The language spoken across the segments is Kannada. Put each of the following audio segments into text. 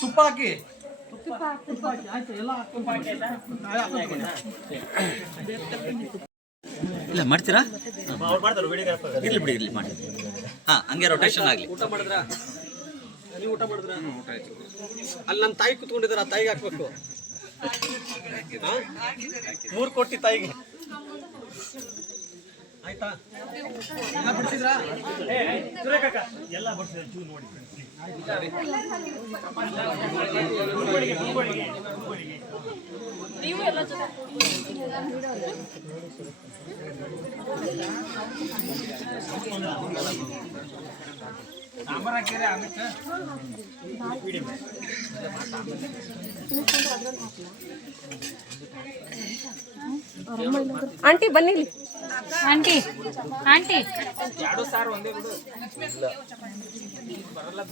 ತುಪ್ಪ ಹಾಕಿ ಆಯ್ತು ಎಲ್ಲ ಇಲ್ಲ ಮಾಡ್ತೀರಾ? ಇರ್ಲಿ ಬಿಡಿ, ಇರ್ಲಿ ಮಾಡಿ. ಹಾಂ, ಹಂಗೆ ರೊಟೇಷನ್ ಆಗಲಿ. ಊಟ ಮಾಡಿದ್ರ ನೀವು? ಊಟ ಮಾಡಿದ್ರ? ಅಲ್ಲಿ ನನ್ನ ತಾಯಿ ಕುತ್ಕೊಂಡಿದ್ದಾರೆ, ಆ ತಾಯಿಗೆ ಹಾಕ್ಬೇಕು. 3 ಕೋಟಿ ತಾಯಿಗೆ ಆಯ್ತಾ? ಎಲ್ಲ ಬಡಿಸಿದ್ರಾ? ಎಲ್ಲ ಬಡಿಸಿದ್ರೆ ಚೂ ನೋಡಿ. ನೀವು ಎಲ್ಲ ಆಂಟಿ ಬನ್ನಿ. ಆಂಟಿ ಆಂಟಿ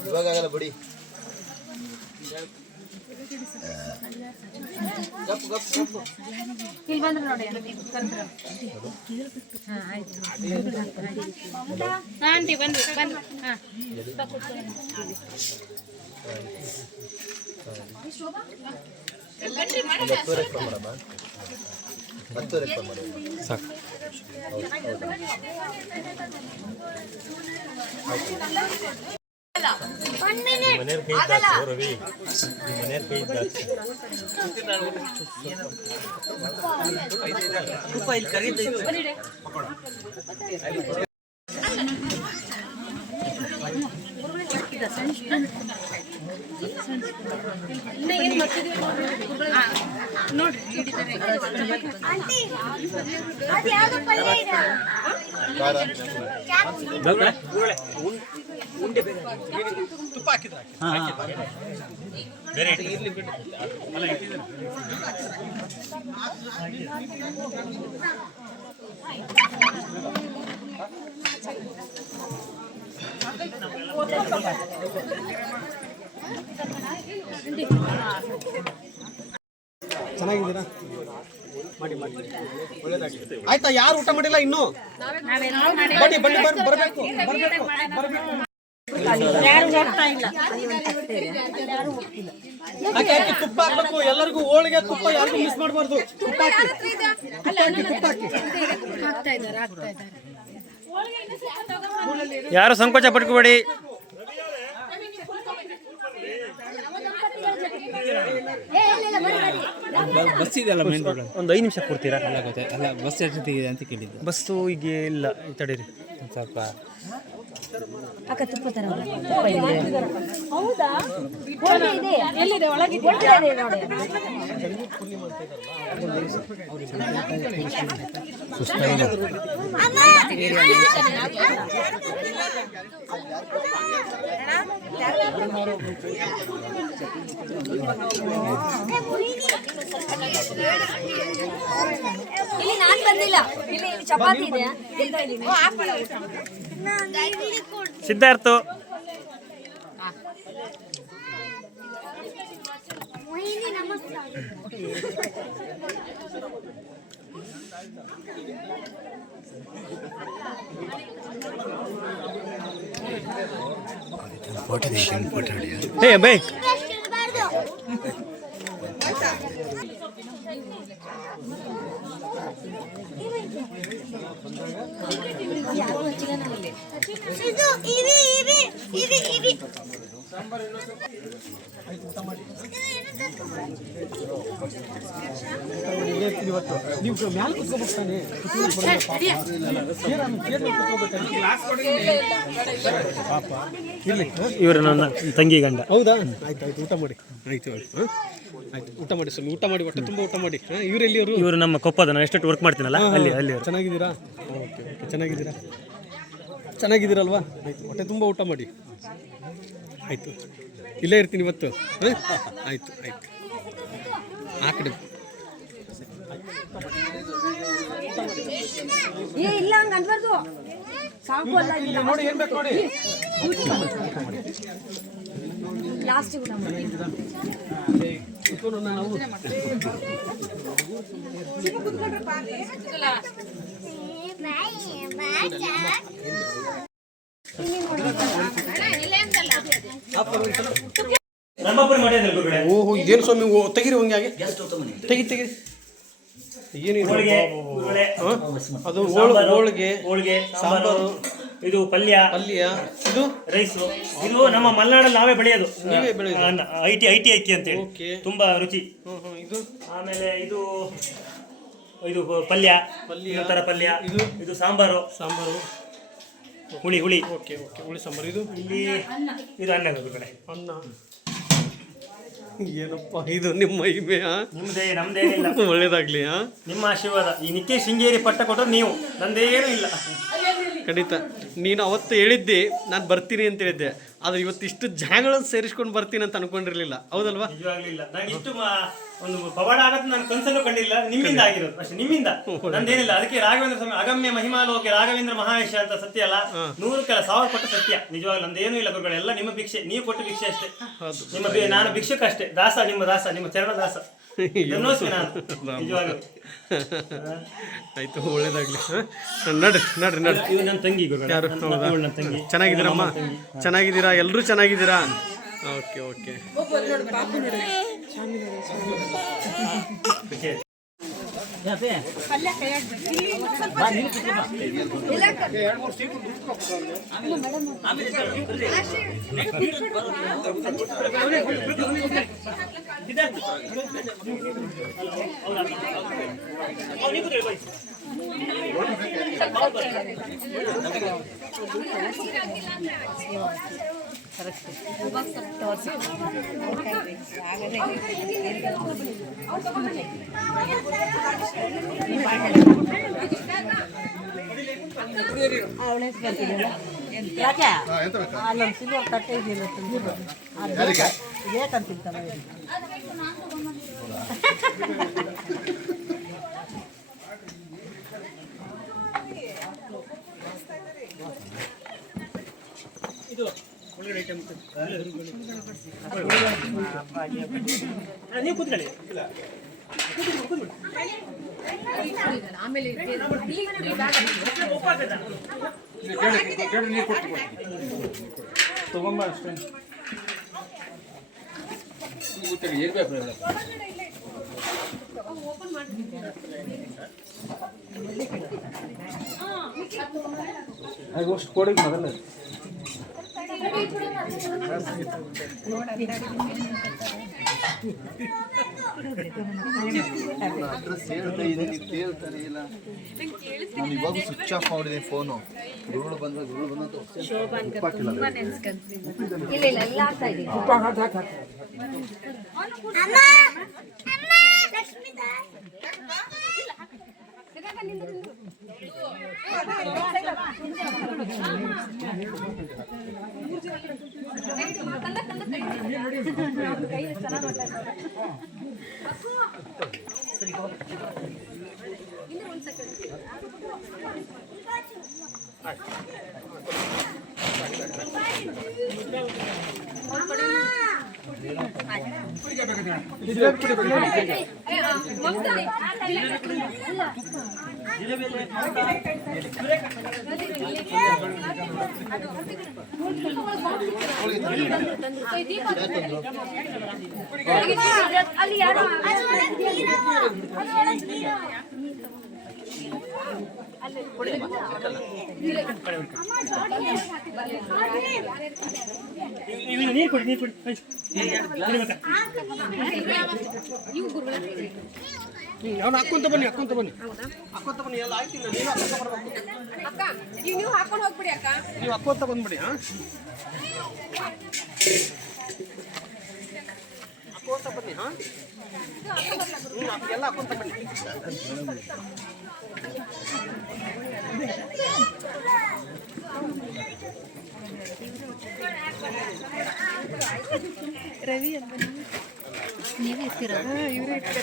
ಇವಾಗಲ್ಲ ಬಿಡಿ. ಇಲ್ಲಿ ಬಂದ್ರೆ ನೋಡಿ. ಆಂಟಿ ಬನ್ನಿ ಬನ್ನಿ. ಸಾಕು. ತುಪ್ಪ ಇಲ್ಲಿ ಕರೀತೈತೆ. ತುಪ್ಪ ಹಾಕಿದ್ರ ಬೇರೆ ಚೆನ್ನಾಗಿದ್ದೀರಾ? ಮಾಡಿ ಮಾಡಿ ಆಯ್ತಾ? ಯಾರು ಊಟ ಮಾಡಿಲ್ಲ ಇನ್ನು? ಬನ್ನಿ ಬನ್ನಿ, ಬರಬೇಕು ಬರಬೇಕು. ತುಪ್ಪ ಹಾಕ್ಬೇಕು ಎಲ್ಲರಿಗೂ. ಹೋಳಿಗೆ ತುಪ್ಪ ಯಾರಿಗೂ ಮಿಸ್ ಮಾಡಬಾರ್ದು. ತುಪ್ಪ ಹಾಕಿ. ಯಾರು ಸಂಕೋಚ ಪಟ್ಕೋಬೇಡಿ. ಬಸ್ ಇದೆಯಲ್ಲ ಮೇನ್ ರೋಡ್, ಒಂದು 5 ನಿಮಿಷ ಕೊಡ್ತೀರಾ? ಅಲ್ಲ ಗೊತ್ತೆ ಅಲ್ಲ, ಬಸ್ ಎಷ್ಟಿದೆ ಅಂತ ಕೇಳಿದ್ದು. ಬಸ್ಸು ಈಗ ಇಲ್ಲ, ತಡೀರಿ ಸ್ವಲ್ಪ ಅಕ್ಕ ತುಪ್ಪ ತರ ಹೌದಾ? ಎಲ್ಲಿದೆ? ಒಳಗೆ ಇಲ್ಲಿ ನಾನು ಬಂದಿಲ್ಲ. ಇಲ್ಲಿ ಚಪಾತಿ ಇದೆ. ಸಿದ್ಧಾರ್ಥ ಹೇ ಬೈ ನೀವು ಮ್ಯಾಲೆ ಕುತ್ಕೋಬೇಕಾನೆ. ಇವರು ನನ್ನ ತಂಗಿ ಗಂಡ. ಹೌದಾ? ಆಯ್ತು ಆಯ್ತು, ಊಟ ಮಾಡಿ. ಆಯ್ತು ಆಯ್ತು ಆಯ್ತು, ಊಟ ಮಾಡಿ ಸ್ವಾಮಿ, ಊಟ ಮಾಡಿ, ಹೊಟ್ಟೆ ತುಂಬ ಊಟ ಮಾಡಿ. ಇವರೆಲ್ಲಿ? ಇವರು ನಮ್ಮ ಕೊಪ್ಪದ, ನಾನು ಎಷ್ಟೊತ್ತು ವರ್ಕ್ ಮಾಡ್ತೀನಲ್ಲ ಅಲ್ಲಿ. ಚೆನ್ನಾಗಿದ್ದೀರಾ? ಓಕೆ ಓಕೆ, ಚೆನ್ನಾಗಿದ್ದೀರಾ? ಚೆನ್ನಾಗಿದ್ದೀರಲ್ವಾ? ಆಯ್ತು, ಹೊಟ್ಟೆ ತುಂಬ ಊಟ ಮಾಡಿ. ಆಯಿತು, ಇಲ್ಲೇ ಇರ್ತೀನಿ ಇವತ್ತು. ಆಯಿತು ಆಯ್ತು, ಆ ಕಡೆ ಇಲ್ಲ ಹಂಗ ಅನ್ಬಾರ್ದು. ಸಾಕು ಅಲ್ಲ, ನೋಡಿ ಏನ್ ಬೇಕು ನೋಡಿ. ಲಾಸ್ಟ್ ಊಟ ಮಾಡಿ. ರಂಭಾಪುರಿ ಗುರುಗಳೇ. ಓಹೋ ಇದೇನು ಸ್ವಾಮಿ ತೆಗಿರಿ ಹಂಗೆ ಹಾಗೆ ಗ್ಯಾಸ್ ಸ್ಟವ್ ತಗೊಂಬನ್ನಿ. ತೆಗಿರಿ ಏನಿದೆ ಹೋಳಿಗೆ ಗುರುಗಳೇ. ಅದು ಸಾಂಬಾರು, ಹೋಳಿಗೆ ಹೋಳಿಗೆ ಸಾಂಬಾರು ಇದು ಪಲ್ಯ ಇದು ರೈಸು. ಇದು ನಮ್ಮ ಮಲೆನಾಡಲ್ಲಿ ನಾವೇ ಬೆಳೆಯೋದು. ನೀವೇ ಬೆಳೆಯೋದು? ಐಟಿ ಅಕ್ಕಿ ಅಂತೇಳಿ ಓಕೆ. ತುಂಬಾ ರುಚಿ. ಇದು ಆಮೇಲೆ ಇದು ಇದು ಪಲ್ಯ ಇನ್ನೊಂಥರ ಪಲ್ಯ. ಇದು ಸಾಂಬಾರು ಹುಳಿ ಓಕೆ ಹುಳಿ ಸಾಂಬಾರು. ಇದು ಅನ್ನ ಗುರುಗಳೇ. ಅನ್ನ. ಏನಪ್ಪ ಇದು ನಿಮ್ಮ ಮಹಿಮೆಯಾ? ನಮ್ದೇನಿಲ್ಲ. ಒಳ್ಳೇದಾಗ್ಲಿ. ನಿಮ್ಮ ಆಶೀರ್ವಾದ. ಈ ನಿತ್ಯ ಶೃಂಗೇರಿ ಪಟ್ಟ ಕೊಟ್ಟರು ನೀವು, ನಂದೇನೂ ಇಲ್ಲ. ಖಂಡಿತ. ನೀನು ಅವತ್ತು ಹೇಳಿದ್ದೆ ನಾನು ಬರ್ತೀನಿ ಅಂತ ಹೇಳಿದ್ದೆ, ಆದ್ರೆ ಇವತ್ತು ಇಷ್ಟು ಜನಗಳನ್ನು ಸೇರಿಸ್ಕೊಂಡು ಬರ್ತೀನಿ ಅಂತ ಅನ್ಕೊಂಡಿರ್ಲಿಲ್ಲ, ಹೌದಲ್ವಾ? ನಿಜವಾಗ್ಲಿಲ್ಲ. ನಂಗೆ ಇಷ್ಟು ಒಂದು ಪವಾಡ ಆಗತ್ತೆ ನಾನು ಕನಸಲ್ಲೂ ಕಂಡಿಲ್ಲ. ನಿಮ್ಮಿಂದ ಆಗಿರೋದು ಅಷ್ಟೇ, ನಿಮ್ಮಿಂದ. ನಂದೇನಿಲ್ಲ. ಅದಕ್ಕೆ ರಾಘವೇಂದ್ರ ಸ್ವಾಮಿ ಅಗಮ್ಯ ಮಹಿಮಾಲೋಕೆ ರಾಘವೇಂದ್ರ ಮಹಾವೇಶ ಅಂತ ಸತ್ಯ ಅಲ್ಲ, 100,000 ಪಟ್ಟು ಸತ್ಯ. ನಿಜವಾಗ್ಲೂ ನಂದೇನೂ ಇಲ್ಲ ಗುರುಗಳು, ಎಲ್ಲ ನಿಮ್ಮ ಭಿಕ್ಷೆ, ನೀವು ಕೊಟ್ಟು ಭಿಕ್ಷೆ ಅಷ್ಟೇ. ನಾನು ಭಿಕ್ಷುಕ ಅಷ್ಟೇ, ದಾಸ, ನಿಮ್ಮ ಚರಣ ದಾಸ. ನಾನು ನಿಜವಾಗ್ಲೂ. ಆಯ್ತು, ಒಳ್ಳೇದಾಗ್ಲಿ. ನಡ್ರಿ. ಇದು ನನ್ನ ತಂಗಿ ಗುರುಗಳು. ಯಾರು? ನನ್ನ ತಂಗಿ. ಚೆನ್ನಾಗಿದ್ದೀರಮ್ಮ? ಚೆನ್ನಾಗಿದ್ದೀರಾ? ಎಲ್ಲರೂ ಚೆನ್ನಾಗಿದ್ದೀರಾ? ಓಕೆ. ಯಾಕೆ ಅಲ್ಲೊಂದು ಸಿಲ್ವರ್ ತಟ್ಟೆ ಇದೆಯಲ್ಲ ಬೇಕಂತಿಂತ ಇದು ಒಳ್ಳೆ ಐಟಮ್. ನೀವು ಕೂತ್ಕೊಳ್ಳಿ. ಆಮೇಲೆ ತಗೊಂಬ ಅಷ್ಟೇ. ಅಷ್ಟು ಕೊಡಿಗೆ ಮೊದಲ ಅಡ್ರೆಸ್ ಹೇಳ್ತಾ ಇದ್ದೀನಿ ಕೇಳ್ತಾನೆ ಇಲ್ಲ. ನಾನು ಇವಾಗ ಸ್ವಿಚ್ ಆಫ್ ಮಾಡಿದ್ದೀನಿ ಫೋನು. ಗುರುಗಳು ಬಂದ ಇಲ್ಲ ಎಲ್ಲ ಆಗ್ತಾ ಇದೆ. ಅಲ್ಲಿ ಯಾರು ನೀರು ಕೊಡಿ. ಅವ್ನು ಹಾಕೊಂತ ಬನ್ನಿ ಎಲ್ಲ ಆಯ್ತು. ನೀನು ಹಾಕೊಂತ ಬರ್ಬೇಕು. ಅಕ್ಕ ನೀವು ಹಾಕೊಂಡು ಹೋಗ್ಬಿಡಿ ಅಕ್ಕ. ನೀವು ಹಾಕೋತ ಬಂದ್ಬಿಡಿ. ಹಾಕೋತ ಬನ್ನಿ. ಎಲ್ಲ ಹಾಕೊಂತ ಬನ್ನಿ. ರವಿ ಅಂತ ನೀವೇ ಇರ್ತೀರ? ಇವರೇ ಇರ್ತಾರೆ.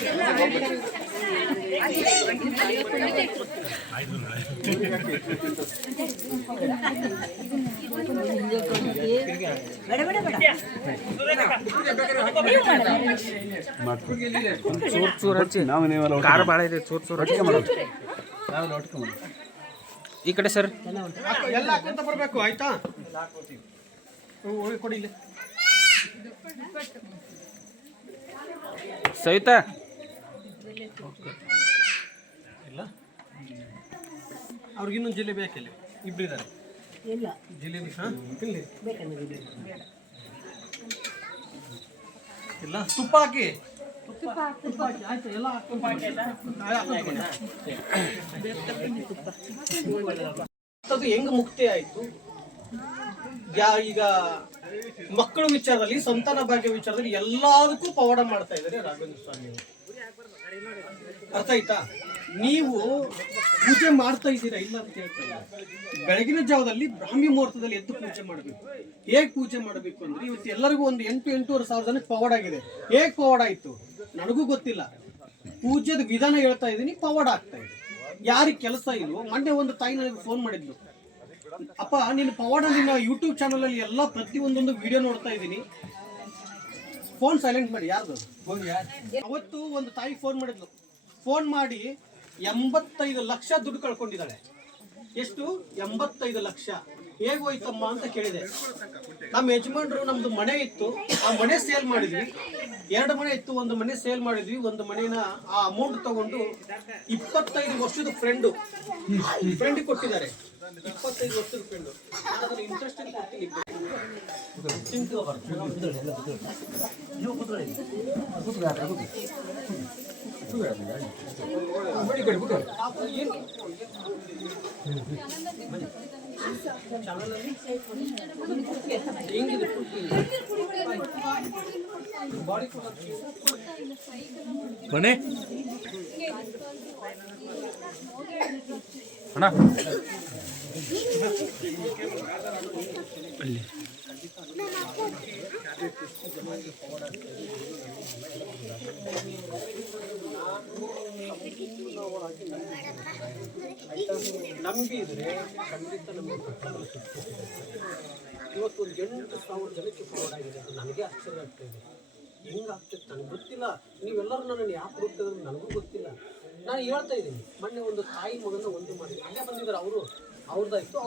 ಚೂರು ಹಚ್ಚಿ ಖಾರ ಭಾಳ ಇದೆ. ಚೂರು ಹಚ್ಚಿಗೆ ಮಾಡೋದು. ಈ ಕಡೆ ಸರ್ ಎಲ್ಲ ಹಾಕೊಂತ ಬರಬೇಕು. ಆಯ್ತಾ? ಕೊಡಿ ಇಲ್ಲಿ. ಸವಿತಾ ಇಲ್ಲ ಅವ್ರಿಗೆ ಇನ್ನೊಂದು ಜಿಲೇಬಿ ಹಾಕಿಲ್ಲ, ಇಬ್ಬರಿದ್ದಾರೆ ಇಲ್ಲ ಜಿಲೇಬಿ. ಹಾಂ ಇಲ್ಲಿ ಇಲ್ಲ ತುಪ್ಪ ಹಾಕಿ, ತುಪ್ಪ ಹಾಕಿ ಆಯ್ತು, ಎಲ್ಲ ತುಪ್ಪ ಹಾಕಿ ಅದು ಹೆಂಗ್ ಮುಕ್ತಿ ಆಯ್ತು? ಈಗ ಮಕ್ಕಳ ವಿಚಾರದಲ್ಲಿ, ಸಂತಾನ ಭಾಗ್ಯ ವಿಚಾರದಲ್ಲಿ ಎಲ್ಲದಕ್ಕೂ ಪವಾಡ ಮಾಡ್ತಾ ಇದ್ದಾರೆ ರಾಘವೇಂದ್ರ ಸ್ವಾಮಿ. ಅರ್ಥ ಆಯ್ತಾ? ನೀವು ಪೂಜೆ ಮಾಡ್ತಾ ಇದ್ದೀರಾ ಇಲ್ಲ ಅಂತ ಹೇಳ್ತಾರೆ. ಬೆಳಗಿನ ಜಾವದಲ್ಲಿ ಬ್ರಾಹ್ಮಿ ಮುಹೂರ್ತದಲ್ಲಿ ಎದ್ದು ಪೂಜೆ ಮಾಡಬೇಕು. ಹೇಗೆ ಪೂಜೆ ಮಾಡಬೇಕು ಅಂದ್ರೆ, ಇವತ್ತು ಎಲ್ಲರಿಗೂ ಒಂದು 8-8.5 ಸಾವಿರ ಜನಕ್ಕೆ ಪವಾಡ ಆಗಿದೆ. ಹೇಗೆ ಪವಾಡ ಆಯ್ತು ನನಗೂ ಗೊತ್ತಿಲ್ಲ. ಪೂಜೆದ ವಿಧಾನ ಹೇಳ್ತಾ ಇದ್ದೀನಿ, ಪವಾಡ ಆಗ್ತಾ ಇದೆ. ಯಾರಿಗೆ ಕೆಲಸ ಇಲ್ವೋ, ಮೊನ್ನೆ ಒಂದು ತಾಯಿ ನನಗೆ ಫೋನ್ ಮಾಡಿದ್ಲು, ಅಪ್ಪ ನಿನ್ನ ಪವಾಡ ನಿನ್ನ ಯೂಟ್ಯೂಬ್ ಚಾನಲ್ ಅಲ್ಲಿ ಎಲ್ಲ ಪ್ರತಿಯೊಂದೊಂದು ವಿಡಿಯೋ ನೋಡ್ತಾ ಇದ್ದೀನಿ. ಫೋನ್ ಸೈಲೆಂಟ್ ಮಾಡಿ. ಯಾರ್ದು? ಅವತ್ತು ಒಂದು ತಾಯಿ ಫೋನ್ ಮಾಡಿದ್ಲು. ಫೋನ್ ಮಾಡಿ 85 ಲಕ್ಷ ದುಡ್ಡು ಕಳ್ಕೊಂಡಿದ್ದಾಳೆ. ಎಷ್ಟು? 85 ಲಕ್ಷ. ಹೇಗೋಯ್ತಮ್ಮ ಅಂತ ಕೇಳಿದೆ. ನಮ್ಮ ಯಜಮಾನ್ರು, ನಮ್ದು ಮನೆ ಇತ್ತು, ಆ ಮನೆ ಸೇಲ್ ಮಾಡಿದ್ವಿ. 2 ಮನೆ ಇತ್ತು, ಒಂದು ಮನೆ ಸೇಲ್ ಮಾಡಿದ್ವಿ. ಒಂದು ಮನೆನ ಆ ಅಮೌಂಟ್ ತಗೊಂಡು 25 ವರ್ಷದ ಫ್ರೆಂಡ್ ಕೊಟ್ಟಿದ್ದಾರೆ. 25 ವರ್ಷದ ಫ್ರೆಂಡು. ಅದರ ಇಂಟ್ರೆಸ್ಟ್ ಕೊಡ್ತೀನಿ. ಬನ್ನಿ ಅಣ್ಣ ಅಲ್ಲಿ ನಂಬಿದ್ರೆ ಖಂಡಿತ ನಮಗೆ ಇವತ್ತು ಒಂದು 8,000 ಜನಕ್ಕೆ ಪವಾಡ ಆಗಿದೆ. ಅದು ನನಗೆ ಆಶ್ಚರ್ಯ ಆಗ್ತಾ ಇದೆ. ಹೆಂಗಾಗ್ತದೆ ನನಗೆ ಗೊತ್ತಿಲ್ಲ. ನೀವೆಲ್ಲರೂ ನನ್ನನ್ನು ಯಾಕೆ ಹುಡುಕ್ತದೆ ನನಗೂ ಗೊತ್ತಿಲ್ಲ. ನಾನು ಹೇಳ್ತಾ ಇದ್ದೀನಿ. ಮೊನ್ನೆ ಒಂದು ತಾಯಿ ಮಗನ ಒಂದು ಮಾಡಿ ಅಲ್ಲೇ ಬಂದಿದ್ದಾರೆ, ಅವರು ಅವ್ರದ್ದಾಯ್ತು.